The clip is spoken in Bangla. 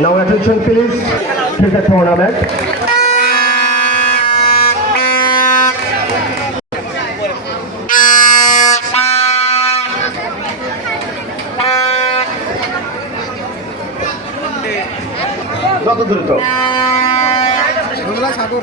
Now attention please to the tournament. যত দ্রুত। সাগর।